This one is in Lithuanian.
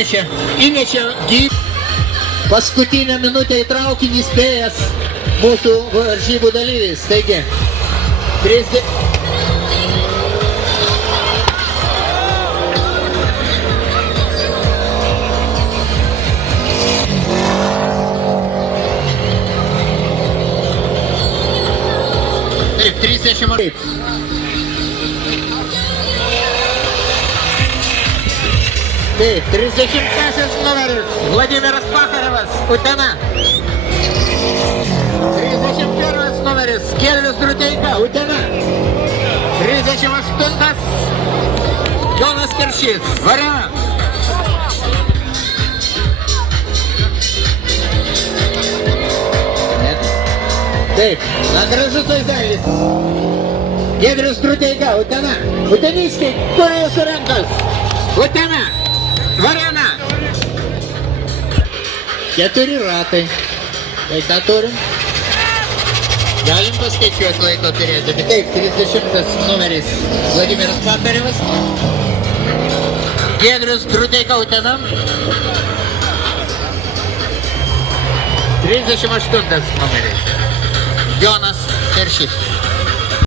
įnešė paskutinę minutę į traukinį spėjęs mūsų varžybų dalyvis. Taigi, 30. Taip, 30. Taip, 30 numeris Vladimiras Pacharevas, Utena. 31 numeris Giedrius Druteika, Utena. 38 Jonas Keršys, Varėna. Taip, gražus vaizdelis. Giedrius Druteika, Utena. Uteniškiai, kur jūsų rankos? Utena. Varėna. 4 ratai. Tai ką turim? Galim paskaičiuoti laiko turėdami. Taip, 30 numeris Vladimiras Pacharevas. Giedrius Druteika, Utena. 38 numeris Jonas Keršys.